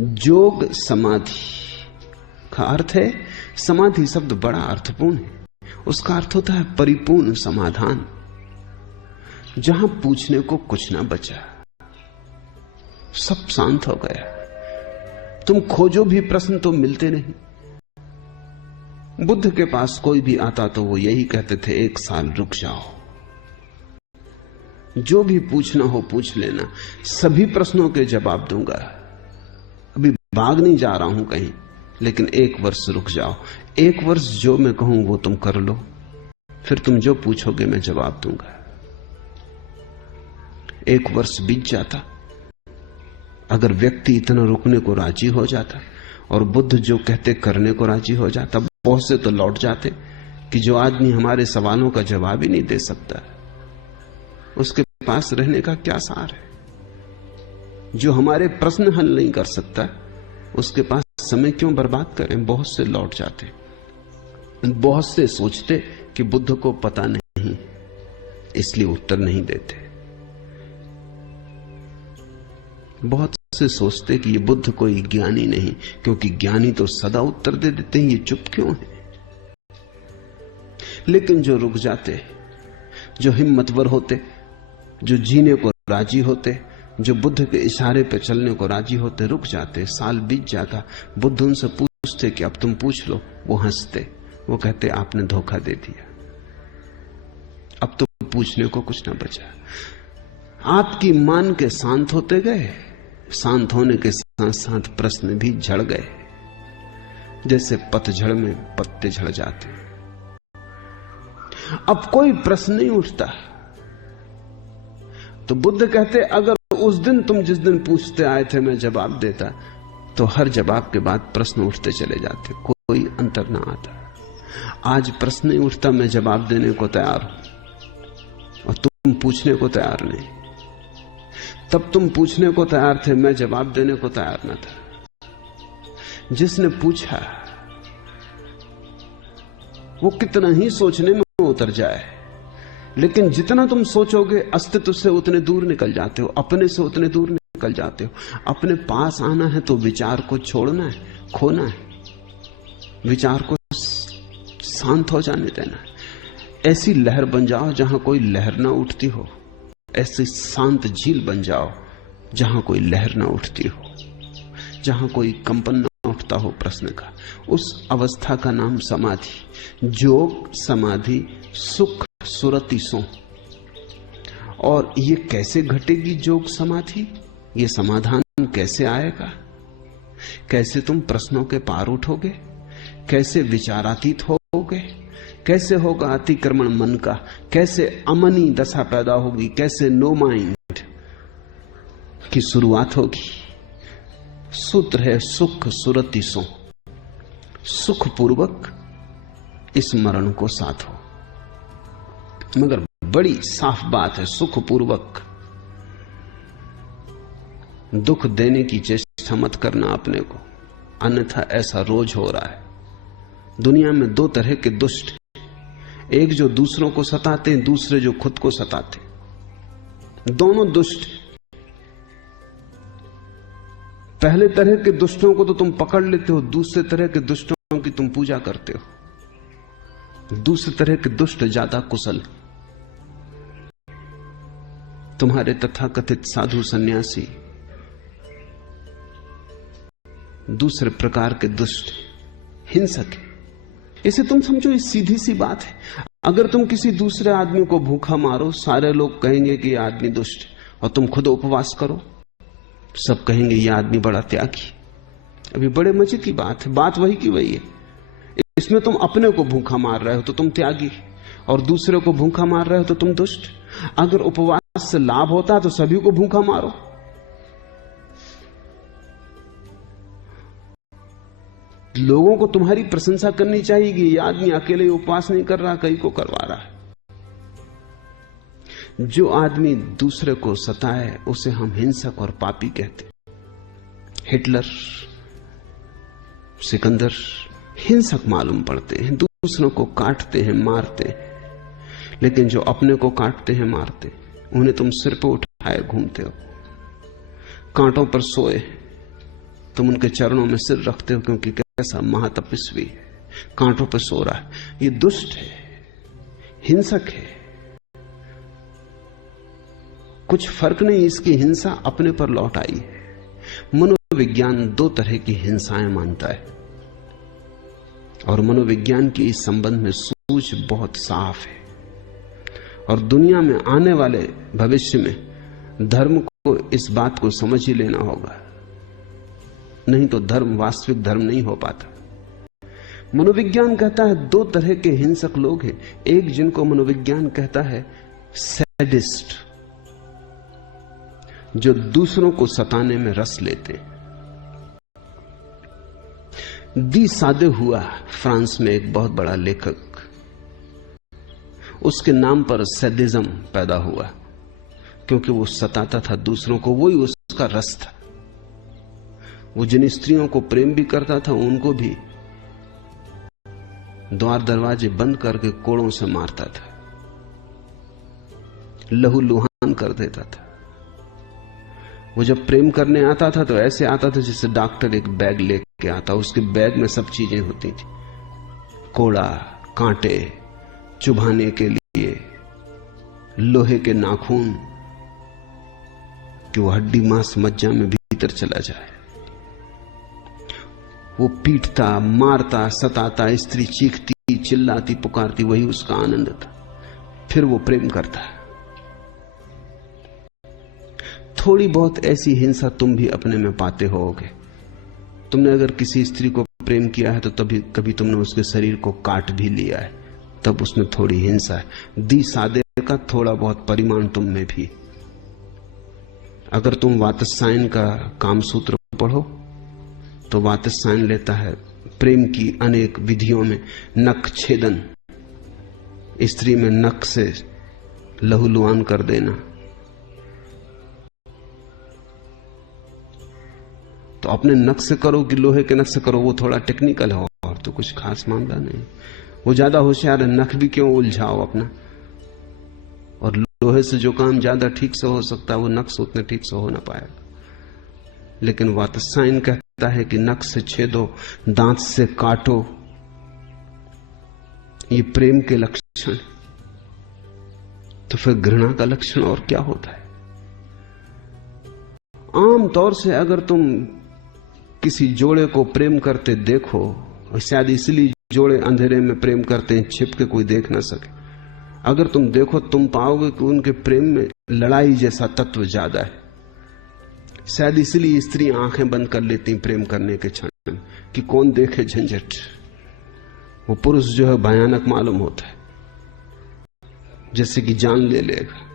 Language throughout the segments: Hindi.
जोग समाधि का अर्थ है, समाधि शब्द बड़ा अर्थपूर्ण है। उसका अर्थ होता है परिपूर्ण समाधान, जहां पूछने को कुछ ना बचा, सब शांत हो गया। तुम खोजो भी प्रश्न तो मिलते नहीं। बुद्ध के पास कोई भी आता तो वो यही कहते थे, 1 साल रुक जाओ, जो भी पूछना हो पूछ लेना, सभी प्रश्नों के जवाब दूंगा। अभी भाग नहीं जा रहा हूं कहीं, लेकिन 1 वर्ष रुक जाओ। 1 वर्ष जो मैं कहूं वो तुम कर लो, फिर तुम जो पूछोगे मैं जवाब दूंगा। 1 वर्ष बीत जाता। अगर व्यक्ति इतना रुकने को राजी हो जाता और बुद्ध जो कहते करने को राजी हो जाता, बहुत से तो लौट जाते कि जो आदमी हमारे सवालों का जवाब ही नहीं दे सकता, उसके पास रहने का क्या सार है। जो हमारे प्रश्न हल नहीं कर सकता, उसके पास समय क्यों बर्बाद करें। बहुत से लौट जाते। बहुत से सोचते कि बुद्ध को पता नहीं, इसलिए उत्तर नहीं देते। बहुत से सोचते कि ये बुद्ध कोई ज्ञानी नहीं, क्योंकि ज्ञानी तो सदा उत्तर दे देते हैं, ये चुप क्यों है। लेकिन जो रुक जाते, जो हिम्मतवर होते, जो जीने को राजी होते, जो बुद्ध के इशारे पर चलने को राजी होते, रुक जाते। साल बीत जाता, बुद्ध उनसे पूछते कि अब तुम पूछ लो, वो हंसते, वो कहते आपने धोखा दे दिया, अब तो पूछने को कुछ ना बचा। आपकी मान के शांत होते गए, शांत होने के साथ साथ प्रश्न भी झड़ गए, जैसे पतझड़ में पत्ते झड़ जाते। अब कोई प्रश्न नहीं उठता। तो बुद्ध कहते, अगर उस दिन तुम जिस दिन पूछते आए थे मैं जवाब देता, तो हर जवाब के बाद प्रश्न उठते चले जाते, कोई अंतर ना आता। आज प्रश्न नहीं उठता, मैं जवाब देने को तैयार हूं और तुम पूछने को तैयार नहीं। तब तुम पूछने को तैयार थे, मैं जवाब देने को तैयार न था। जिसने पूछा वो कितना ही सोचने में उतर जाए, लेकिन जितना तुम सोचोगे अस्तित्व से उतने दूर निकल जाते हो, अपने से उतने दूर निकल जाते हो। अपने पास आना है तो विचार को छोड़ना है, खोना है, विचार को शांत हो जाने देना है। ऐसी लहर बन जाओ जहां कोई लहर ना उठती हो, ऐसी शांत झील बन जाओ जहां कोई लहर ना उठती हो, जहां कोई कंपन ना उठता हो प्रश्न का। उस अवस्था का नाम समाधि, जोग समाधि, सुख सुरति सो। और ये कैसे घटेगी जोग समाधि, ये समाधान कैसे आएगा, कैसे तुम प्रश्नों के पार उठोगे, कैसे विचारातीत होगे, कैसे होगा अतिक्रमण मन का, कैसे अमनी दशा पैदा होगी, कैसे नो माइंड की शुरुआत होगी। सूत्र है सुख सुरति सो। सुख पूर्वक स्मरण को साधो। मगर बड़ी साफ बात है, सुख पूर्वक। दुख देने की चेष्टा मत करना अपने को, अन्यथा ऐसा रोज हो रहा है। दुनिया में 2 तरह के दुष्ट, एक जो दूसरों को सताते हैं, दूसरे जो खुद को सताते हैं। दोनों दुष्ट। पहले तरह के दुष्टों को तो तुम पकड़ लेते हो, दूसरे तरह के दुष्टों की तुम पूजा करते हो। दूसरे तरह के दुष्ट ज्यादा कुशल। तुम्हारे तथाकथित साधु सन्यासी दूसरे प्रकार के दुष्ट, हिंसक। इसे तुम समझो, ये सीधी सी बात है। अगर तुम किसी दूसरे आदमी को भूखा मारो, सारे लोग कहेंगे कि यह आदमी दुष्ट, और तुम खुद उपवास करो, सब कहेंगे यह आदमी बड़ा त्यागी। अभी बड़े मजे की बात है, बात वही की वही है। इसमें तुम अपने को भूखा मार रहे हो तो तुम त्यागी, और दूसरे को भूखा मार रहे हो तो तुम दुष्ट। अगर उपवास से लाभ होता है तो सभी को भूखा मारो। लोगों को तुम्हारी प्रशंसा करनी चाहिए कि यह आदमी अकेले उपवास नहीं कर रहा, कई को करवा रहा है। जो आदमी दूसरे को सताए उसे हम हिंसक और पापी कहते। हिटलर, सिकंदर हिंसक मालूम पड़ते हैं, दूसरों को काटते हैं, मारते हैं। लेकिन जो अपने को काटते हैं, मारते हैं, उन्हें तुम सिर पर उठाए घूमते हो। कांटों पर सोए तुम उनके चरणों में सिर रखते हो, क्योंकि कैसा महातपस्वी है, कांटों पर सो रहा है। ये दुष्ट है, हिंसक है। कुछ फर्क नहीं, इसकी हिंसा अपने पर लौट आई है। मनोविज्ञान दो तरह की हिंसाएं मानता है, और मनोविज्ञान की इस संबंध में सूझ बहुत साफ है। और दुनिया में आने वाले भविष्य में धर्म को इस बात को समझ ही लेना होगा, नहीं तो धर्म वास्तविक धर्म नहीं हो पाता। मनोविज्ञान कहता है दो तरह के हिंसक लोग हैं। एक जिनको मनोविज्ञान कहता है सैडिस्ट, जो दूसरों को सताने में रस लेते। दी सादे हुआ फ्रांस में एक बहुत बड़ा लेखक, उसके नाम पर सैडिज्म पैदा हुआ, क्योंकि वो सताता था दूसरों को, वही उसका रस था। वो जिन स्त्रियों को प्रेम भी करता था उनको भी द्वार दरवाजे बंद करके कोड़ों से मारता था, लहू लुहान कर देता था। वो जब प्रेम करने आता था तो ऐसे आता था जैसे डॉक्टर एक बैग लेके आता, उसके बैग में सब चीजें होती थी, कोड़ा, कांटे चुभाने के लिए, लोहे के नाखून कि वो हड्डी मांस मज्जा में भीतर चला जाए। वो पीटता, मारता, सताता, स्त्री चीखती, चिल्लाती, पुकारती, वही उसका आनंद था। फिर वो प्रेम करता। थोड़ी बहुत ऐसी हिंसा तुम भी अपने में पाते होगे। तुमने अगर किसी स्त्री को प्रेम किया है तो तभी कभी तुमने उसके शरीर को काट भी लिया है, तब उसमें थोड़ी हिंसा है। दी सादे का थोड़ा बहुत परिमाण तुम में भी। अगर तुम वात्स्यायन का कामसूत्र पढ़ो तो वात्स्यायन लेता है प्रेम की अनेक विधियों में नख छेदन, स्त्री में नख से लहूलुहान कर देना। तो अपने नख से करो कि लोहे के नख से करो, वो थोड़ा टेक्निकल है, और तो कुछ खास मामला नहीं। वो ज्यादा होशियार है, नख भी क्यों उलझाओ अपना। और लोहे से जो काम ज्यादा ठीक से हो सकता है वो नख से उतने ठीक से हो ना पाएगा। लेकिन वात्स्यायन कहता है कि नख से छेदो, दांत से काटो, ये प्रेम के लक्षण। तो फिर घृणा का लक्षण और क्या होता है? आम तौर से अगर तुम किसी जोड़े को प्रेम करते देखो, और शायद इसलिए जोड़े अंधेरे में प्रेम करते हैं, छिप के कोई देख ना सके, अगर तुम देखो तुम पाओगे कि उनके प्रेम में लड़ाई जैसा तत्व ज्यादा है। शायद इसलिए स्त्री आंखें बंद कर लेती प्रेम करने के क्षण में कि कौन देखे झंझट। वो पुरुष जो है भयानक मालूम होता है, जैसे कि जान ले लेगा।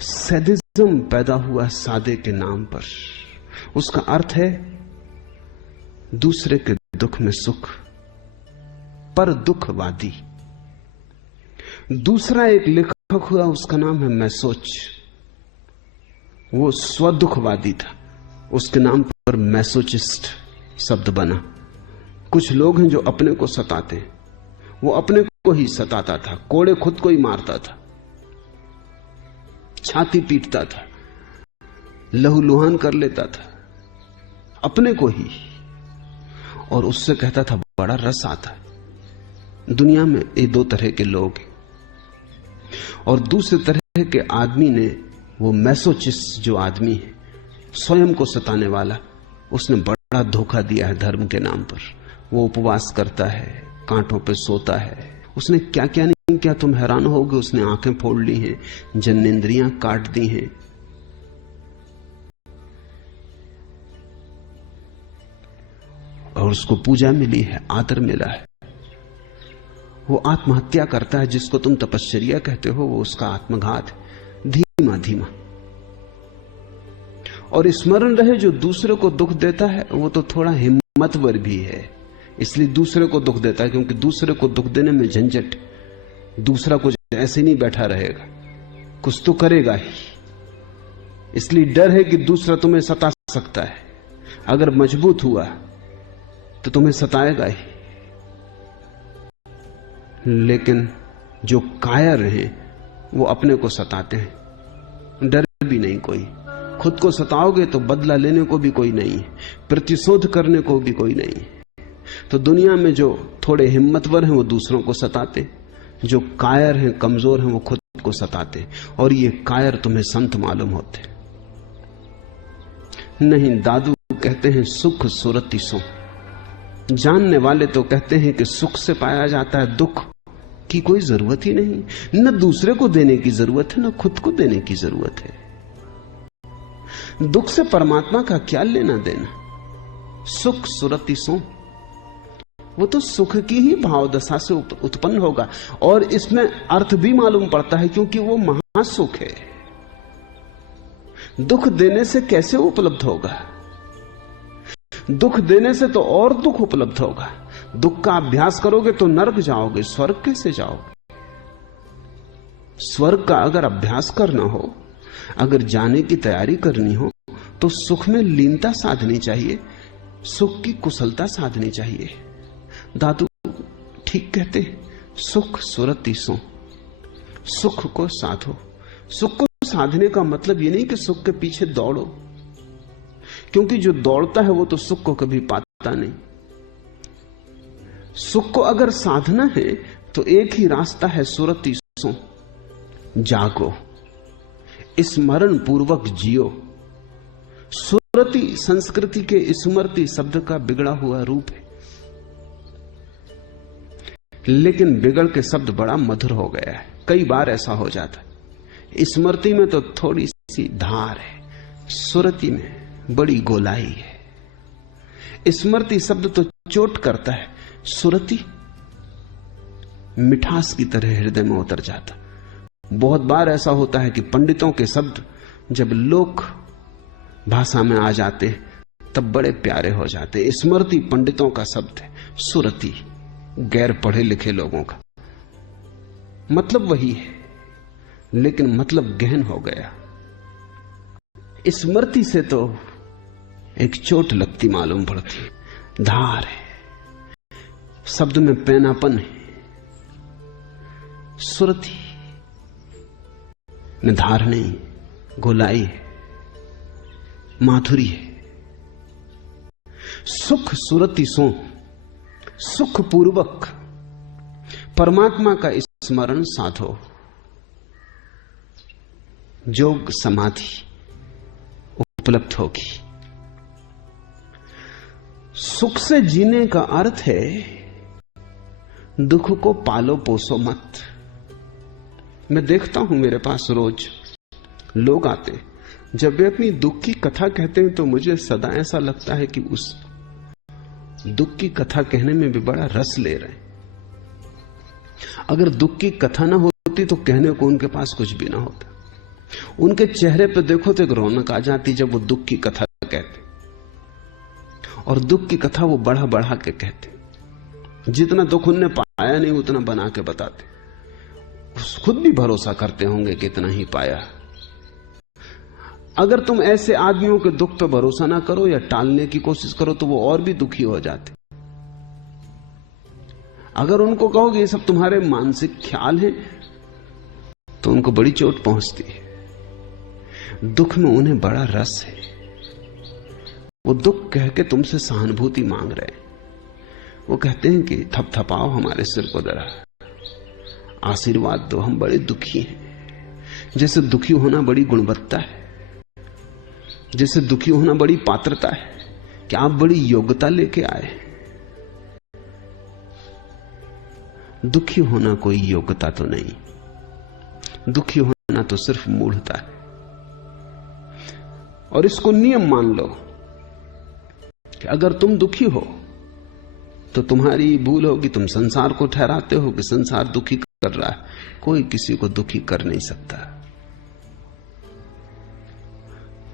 सैडिज्म पैदा हुआ सादे के नाम पर। उसका अर्थ है दूसरे के दुख में सुख, पर दुखवादी। दूसरा एक लेखक हुआ, उसका नाम है मैसोच। वो स्वदुखवादी था, उसके नाम पर मैसोचिस्ट शब्द बना। कुछ लोग हैं जो अपने को सताते हैं, वो अपने को ही सताता था, कोड़े खुद को ही मारता था, छाती पीटता था, लहूलुहान कर लेता था अपने को ही, और उससे कहता था बड़ा रस आता है। दुनिया में ये दो तरह के लोग हैं। और दूसरे तरह के आदमी ने, वो मैसोचिस्ट जो आदमी है, स्वयं को सताने वाला, उसने बड़ा धोखा दिया है धर्म के नाम पर। वो उपवास करता है, कांटों पे सोता है, उसने क्या क्या नहीं किया, तुम हैरान होगे। उसने आंखें फोड़ ली हैं, जनेंद्रियां काट दी हैं, और उसको पूजा मिली है, आदर मिला है। वो आत्महत्या करता है, जिसको तुम तपश्चर्या कहते हो, वो उसका आत्मघात है, धीमा धीमा। और स्मरण रहे, जो दूसरे को दुख देता है वो तो थोड़ा हिम्मतवर भी है, इसलिए दूसरे को दुख देता है, क्योंकि दूसरे को दुख देने में झंझट। दूसरा कुछ ऐसे नहीं बैठा रहेगा, कुछ तो करेगा ही, इसलिए डर है कि दूसरा तुम्हें सता सकता है। अगर मजबूत हुआ तो तुम्हें सताएगा ही। लेकिन जो कायर हैं वो अपने को सताते हैं, डर भी नहीं कोई। खुद को सताओगे तो बदला लेने को भी कोई नहीं है, प्रतिशोध करने को भी कोई नहीं है। तो दुनिया में जो थोड़े हिम्मतवर हैं वो दूसरों को सताते, जो कायर हैं, कमजोर हैं, वो खुद को सताते। और ये कायर तुम्हें संत मालूम होते नहीं। दादू कहते हैं सुख सुरति सो। जानने वाले तो कहते हैं कि सुख से पाया जाता है, दुख की कोई जरूरत ही नहीं। न दूसरे को देने की जरूरत है, न खुद को देने की जरूरत है। दुख से परमात्मा का क्या लेना देना। सुख सुरति सो, वो तो सुख की ही भाव दशा से उत्पन्न होगा। और इसमें अर्थ भी मालूम पड़ता है, क्योंकि वो महासुख है। दुख देने से कैसे उपलब्ध होगा? दुख देने से तो और दुख उपलब्ध होगा। दुख का अभ्यास करोगे तो नरक जाओगे, स्वर्ग कैसे जाओगे? स्वर्ग का अगर अभ्यास करना हो, अगर जाने की तैयारी करनी हो, तो सुख में लीनता साधनी चाहिए, सुख की कुशलता साधनी चाहिए। दादू ठीक कहते, सुख सुरति सो, सुख को साधो। सुख को साधने का मतलब ये नहीं कि सुख के पीछे दौड़ो, क्योंकि जो दौड़ता है वो तो सुख को कभी पाता नहीं। सुख को अगर साधना है तो एक ही रास्ता है, सुरति सो, जागो, स्मरण पूर्वक जियो। सुरति संस्कृति के स्मृति शब्द का बिगड़ा हुआ रूप है, लेकिन बिगड़ के शब्द बड़ा मधुर हो गया है। कई बार ऐसा हो जाता है। स्मृति में तो थोड़ी सी धार है, सुरति में बड़ी गोलाई है। स्मृति शब्द तो चोट करता है, सुरति मिठास की तरह हृदय में उतर जाता। बहुत बार ऐसा होता है कि पंडितों के शब्द जब लोक भाषा में आ जाते तब बड़े प्यारे हो जाते। स्मृति पंडितों का शब्द है, सुरति गैर पढ़े लिखे लोगों का। मतलब वही है, लेकिन मतलब गहन हो गया। स्मृति से तो एक चोट लगती मालूम पड़ती, धार है, शब्द में पैनापन है। सुरति में धार नहीं, गोलाई है, माधुरी है। सुख सुरति सो, सुख पूर्वक परमात्मा का स्मरण साधो। योग समाधि उपलब्ध होगी। सुख से जीने का अर्थ है दुख को पालो पोसो मत। मैं देखता हूं मेरे पास रोज लोग आते, जब वे अपनी दुख की कथा कहते हैं तो मुझे सदा ऐसा लगता है कि उस दुख की कथा कहने में भी बड़ा रस ले रहे हैं। अगर दुख की कथा ना होती तो कहने को उनके पास कुछ भी ना होता। उनके चेहरे पे देखो तो एक रौनक आ जाती जब वो दुख की कथा कहते, और दुख की कथा वो बढ़ा बढ़ा के कहते। जितना दुख उनने पाया नहीं उतना बना के बताते। खुद भी भरोसा करते होंगे कि इतना ही पाया। अगर तुम ऐसे आदमियों के दुख पे भरोसा ना करो या टालने की कोशिश करो तो वो और भी दुखी हो जाते। अगर उनको कहोगे ये सब तुम्हारे मानसिक ख्याल हैं तो उनको बड़ी चोट पहुंचती है। दुख में उन्हें बड़ा रस है। वो दुख कह के तुमसे सहानुभूति मांग रहे हैं। वो कहते हैं कि थपथपाओ हमारे सिर को जरा, आशीर्वाद दो, हम बड़े दुखी हैं। जैसे दुखी होना बड़ी गुणवत्ता है, जैसे दुखी होना बड़ी पात्रता है कि आप बड़ी योग्यता लेके आए। दुखी होना कोई योग्यता तो नहीं, दुखी होना तो सिर्फ मूढ़ता है। और इसको नियम मान लो कि अगर तुम दुखी हो तो तुम्हारी भूल होगी, तुम संसार को ठहराते हो कि संसार दुखी कर रहा है। कोई किसी को दुखी कर नहीं सकता।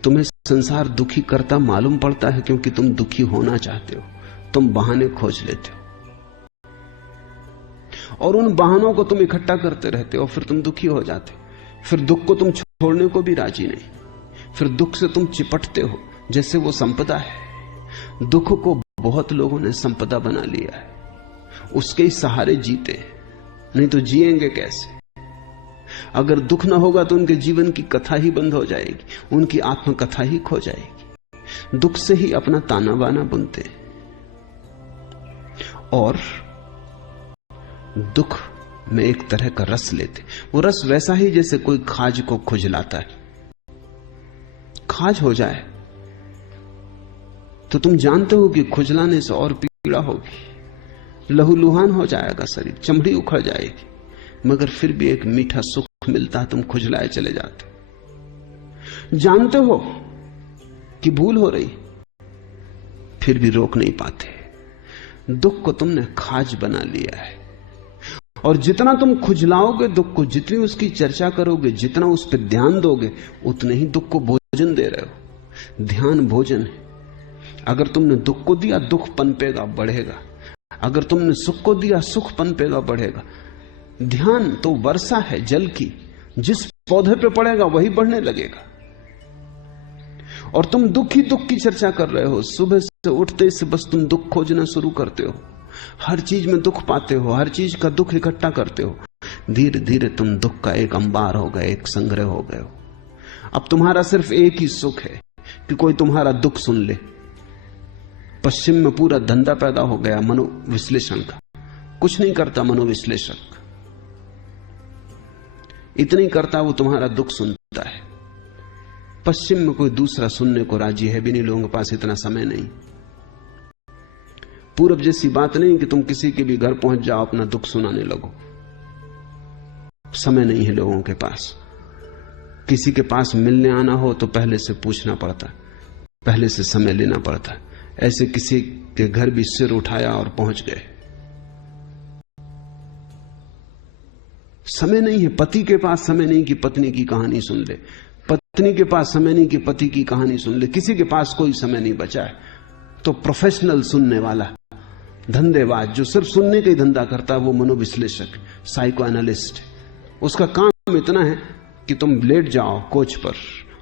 तुम्हें संसार दुखी करता मालूम पड़ता है क्योंकि तुम दुखी होना चाहते हो, तुम बहाने खोज लेते हो और उन बहानों को तुम इकट्ठा करते रहते हो, फिर तुम दुखी हो जाते हो। फिर दुख को तुम छोड़ने को भी राजी नहीं, फिर दुख से तुम चिपटते हो जैसे वो संपदा है। दुख को बहुत लोगों ने संपदा बना लिया है, उसके ही सहारे जीते, नहीं तो जिएंगे कैसे। अगर दुख ना होगा तो उनके जीवन की कथा ही बंद हो जाएगी, उनकी आत्मकथा ही खो जाएगी। दुख से ही अपना ताना बाना बुनते और दुख में एक तरह का रस लेते। वो रस वैसा ही जैसे कोई खाज को खुजलाता है। खाज हो जाए तो तुम जानते हो कि खुजलाने से और पीड़ा होगी, लहूलुहान हो जाएगा शरीर, चमड़ी उखड़ जाएगी, मगर फिर भी एक मीठा सुख मिलता है, तुम खुजलाए चले जाते। जानते हो कि भूल हो रही, फिर भी रोक नहीं पाते। दुख को तुमने खाज बना लिया है, और जितना तुम खुजलाओगे दुख को, जितनी उसकी चर्चा करोगे, जितना उस पर ध्यान दोगे, उतने ही दुख को भोजन दे रहे हो। ध्यान भोजन है। अगर तुमने दुख को दिया, दुख पनपेगा, बढ़ेगा। अगर तुमने सुख को दिया, सुख पनपेगा, बढ़ेगा। ध्यान तो वर्षा है जल की, जिस पौधे पे पड़ेगा वही बढ़ने लगेगा। और तुम दुख ही दुख की चर्चा कर रहे हो। सुबह से उठते से बस तुम दुख खोजना शुरू करते हो, हर चीज में दुख पाते हो, हर चीज का दुख इकट्ठा करते हो। धीरे धीरे तुम दुख का एक अंबार हो गए, एक संग्रह हो गए हो। अब तुम्हारा सिर्फ एक ही सुख है कि कोई तुम्हारा दुख सुन ले। पश्चिम में पूरा धंधा पैदा हो गया मनोविश्लेषण का। कुछ नहीं करता मनोविश्लेषक, इतनी करता वो तुम्हारा दुख सुनता है। पश्चिम में कोई दूसरा सुनने को राजी है भी नहीं, लोगों के पास इतना समय नहीं। पूरब जैसी बात नहीं कि तुम किसी के भी घर पहुंच जाओ, अपना दुख सुनाने लगो। समय नहीं है लोगों के पास। किसी के पास मिलने आना हो तो पहले से पूछना पड़ता, पहले से समय लेना पड़ता। ऐसे किसी के घर भी सिर उठाया और पहुंच गए। समय नहीं है। पति के पास समय नहीं कि पत्नी की कहानी सुन ले, पत्नी के पास समय नहीं कि पति की कहानी सुन ले। किसी के पास कोई समय नहीं बचा है। तो प्रोफेशनल सुनने वाला, धंधेबाज जो सिर्फ सुनने का ही धंधा करता है, वो मनोविश्लेषक, साइको एनालिस्ट। उसका काम इतना है कि तुम लेट जाओ कोच पर,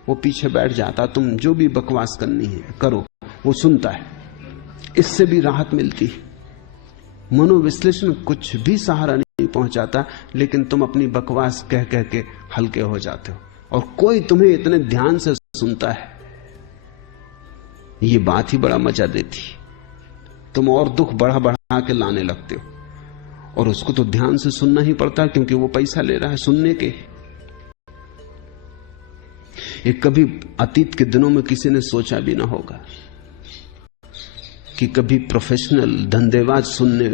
वो पीछे बैठ जाता, तुम जो भी बकवास करनी है करो, वो सुनता है। इससे भी राहत मिलती है। मनोविश्लेषण कुछ भी सहारा नहीं पहुंचाता, लेकिन तुम अपनी बकवास कह कह के हल्के हो जाते हो, और कोई तुम्हें इतने ध्यान से सुनता है, ये बात ही बड़ा मजा देती। तुम और दुख बढ़ा बढ़ा के लाने लगते हो, और उसको तो ध्यान से सुनना ही पड़ता है, क्योंकि वो पैसा ले रहा है सुनने के। एक कभी अतीत के दिनों में किसी ने सोचा भी ना होगा कि कभी प्रोफेशनल धंधेबाज सुनने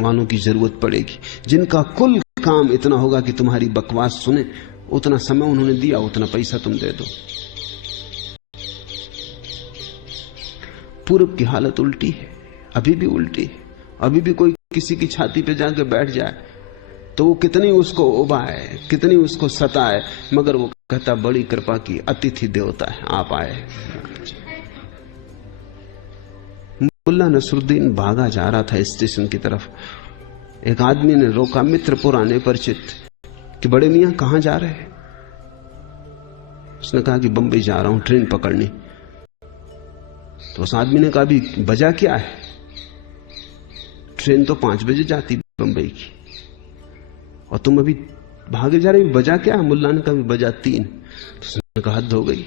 वालों की जरूरत पड़ेगी, जिनका कुल काम इतना होगा कि तुम्हारी बकवास सुने। उतना समय उन्होंने दिया, उतना पैसा तुम दे दो। पूरब की हालत उल्टी है, अभी भी उल्टी है। अभी भी कोई किसी की छाती पे जाकर बैठ जाए तो वो कितनी उसको उबाए, कितनी उसको सताए, मगर वो कहता बड़ी कृपा की, अतिथि देवता है, आप आए। मुल्ला नसरुद्दीन भागा जा रहा था स्टेशन की तरफ। एक आदमी ने रोका, मित्र पुराने परिचित, कि बड़े मियां कहां जा रहे हैं? उसने कहा कि बंबई जा रहा हूं, ट्रेन पकड़नी। तो उस आदमी ने कहा भी बजा क्या है? ट्रेन तो 5 बजे जाती बंबई की, और तुम अभी भागे जा रहे, बजा क्या है? मुल्ला ने कहा बजा 3। तो उसने कहा हद हो गई,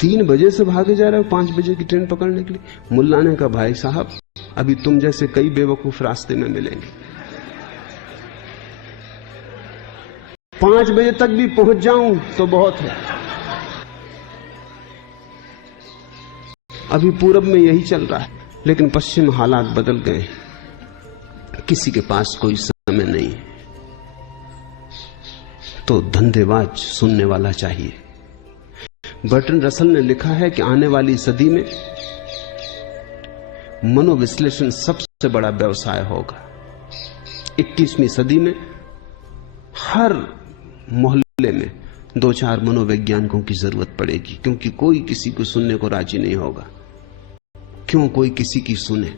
3 बजे से भागे जा रहे हो 5 बजे की ट्रेन पकड़ने के लिए। मुल्ला ने कहा भाई साहब, अभी तुम जैसे कई बेवकूफ रास्ते में मिलेंगे। 5 बजे तक भी पहुंच जाऊं तो बहुत है। अभी पूरब में यही चल रहा है, लेकिन पश्चिम हालात बदल गए। किसी के पास कोई समय नहीं है, तो धंधेबाज सुनने वाला चाहिए। बर्टन रसल ने लिखा है कि आने वाली सदी में मनोविश्लेषण सबसे बड़ा व्यवसाय होगा। 21वीं सदी में हर मोहल्ले में 2-4 मनोवैज्ञानिकों की जरूरत पड़ेगी, क्योंकि कोई किसी को सुनने को राजी नहीं होगा। क्यों कोई किसी की सुने?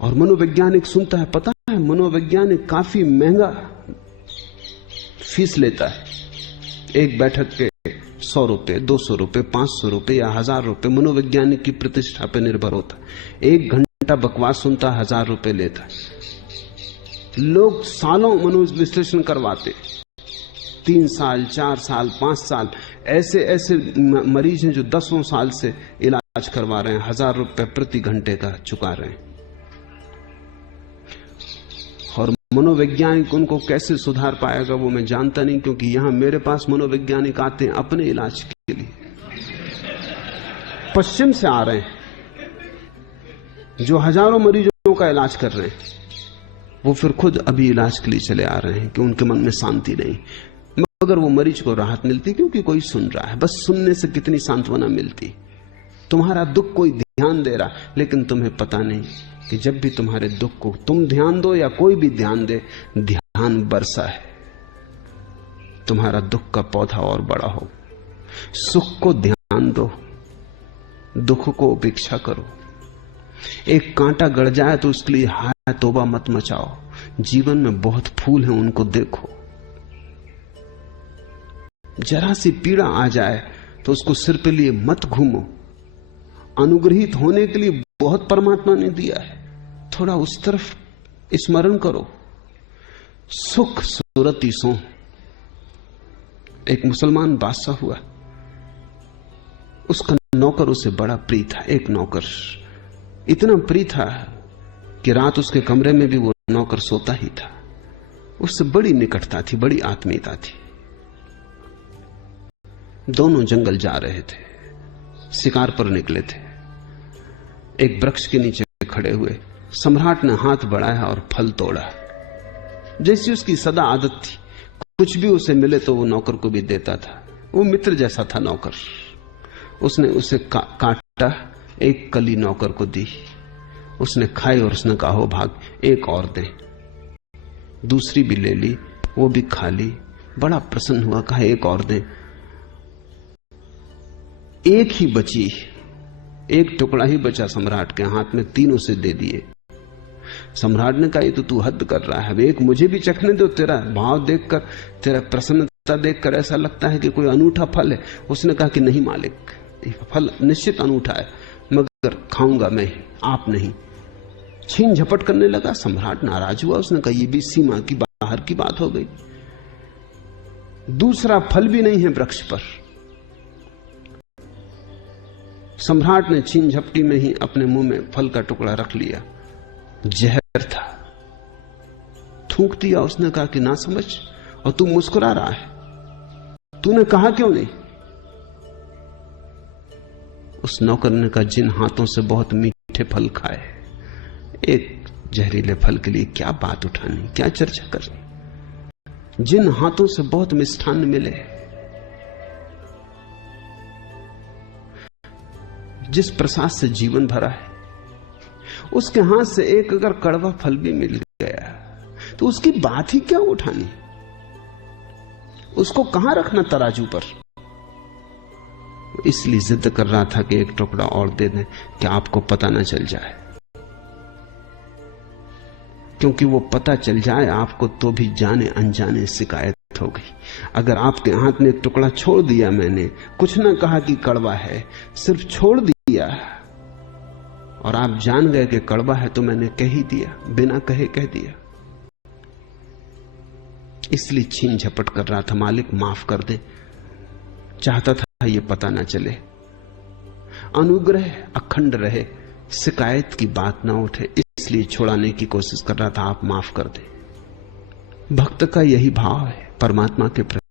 और मनोवैज्ञानिक सुनता है, पता है मनोवैज्ञानिक काफी महंगा फीस लेता है। एक बैठक के 100 रुपए, 200 रुपए, 500 रुपए या 1000 रुपए मनोवैज्ञानिक की प्रतिष्ठा पर निर्भर होता है। 1 घंटा बकवास सुनता 1000 रुपए लेता है। लोग सालों मनोविश्लेषण करवाते, 3 साल 4 साल 5 साल, ऐसे ऐसे मरीज हैं जो 10 साल से इलाज करवा रहे हैं, 1000 रुपए प्रति घंटे का चुका रहे हैं। और मनोवैज्ञानिक उनको कैसे सुधार पाएगा वो मैं जानता नहीं, क्योंकि यहां मेरे पास मनोवैज्ञानिक आते हैं अपने इलाज के लिए, पश्चिम से आ रहे हैं जो हजारों मरीजों का इलाज कर रहे हैं, वो फिर खुद अभी इलाज के लिए चले आ रहे हैं कि उनके मन में शांति नहीं। मगर वो मरीज को राहत मिलती क्योंकि कोई सुन रहा है। बस सुनने से कितनी सांत्वना मिलती। तुम्हारा दुख कोई ध्यान दे रहा, लेकिन तुम्हें पता नहीं कि जब भी तुम्हारे दुख को तुम ध्यान दो या कोई भी ध्यान दे, ध्यान बरसा है, तुम्हारा दुख का पौधा और बड़ा हो। सुख को ध्यान दो, दुख को उपेक्षा करो। एक कांटा गड़ जाए तो उसके लिए हाय तौबा मत मचाओ। जीवन में बहुत फूल हैं, उनको देखो। जरा सी पीड़ा आ जाए तो उसको सिर पे लिए मत घूमो। अनुग्रहित होने के लिए बहुत परमात्मा ने दिया है, थोड़ा उस तरफ स्मरण करो। सुख सूरती सो। एक मुसलमान बादशाह हुआ, उसका नौकर उसे बड़ा प्रिय था। एक नौकर इतना प्रिय था कि रात उसके कमरे में भी वो नौकर सोता ही था। उससे बड़ी निकटता थी, बड़ी आत्मीयता थी। दोनों जंगल जा रहे थे, शिकार पर निकले थे। एक वृक्ष के नीचे खड़े हुए, सम्राट ने हाथ बढ़ाया और फल तोड़ा। जैसी उसकी सदा आदत थी, कुछ भी उसे मिले तो वो नौकर को भी देता था। वो मित्र जैसा था नौकर। उसने उसे काटा, एक कली नौकर को दी। उसने खाई और उसने कहा, हो भाग, एक और दे। दूसरी भी ले ली, वो भी खा ली। बड़ा प्रसन्न हुआ, कहा एक और दे। एक ही बची, एक टुकड़ा ही बचा सम्राट के हाथ में, तीनों से दे दिए। सम्राट ने कहा, ये तो तू हद कर रहा है, एक मुझे भी चखने दो। तेरा भाव देखकर, तेरा प्रसन्नता देखकर ऐसा लगता है कि कोई अनूठा फल है। उसने कहा कि नहीं मालिक, फल निश्चित अनूठा है, मगर खाऊंगा मैं, आप नहीं। छीन झपट करने लगा। सम्राट नाराज हुआ, उसने कहा ये भी सीमा की बाहर की बात हो गई। दूसरा फल भी नहीं है वृक्ष पर। सम्राट ने छीन झपटी में ही अपने मुंह में फल का टुकड़ा रख लिया। जहर था, थूक दिया। उसने कहा कि ना समझ, और तू मुस्कुरा रहा है, तूने कहा क्यों नहीं? उस नौकर ने कहा, जिन हाथों से बहुत मीठे फल खाए, एक जहरीले फल के लिए क्या बात उठानी, क्या चर्चा करनी। जिन हाथों से बहुत मिष्ठान मिले, जिस प्रसाद से जीवन भरा है, उसके हाथ से एक अगर कड़वा फल भी मिल गया तो उसकी बात ही क्या उठानी, उसको कहां रखना तराजू पर। इसलिए जिद कर रहा था कि एक टुकड़ा और दे दें कि आपको पता ना चल जाए, क्योंकि वो पता चल जाए आपको तो भी जाने अनजाने शिकायत हो गई। अगर आपके हाथ में एक टुकड़ा छोड़ दिया, मैंने कुछ ना कहा कि कड़वा है, सिर्फ छोड़ दिया और आप जान गए कि कड़वा है, तो मैंने कह ही दिया, बिना कहे कह दिया। इसलिए छीन झपट कर रहा था, मालिक माफ कर दे। चाहता था ये पता ना चले, अनुग्रह अखंड रहे, शिकायत की बात ना उठे, इसलिए छुड़ाने की कोशिश कर रहा था। आप माफ कर दे। भक्त का यही भाव है परमात्मा के प्रति।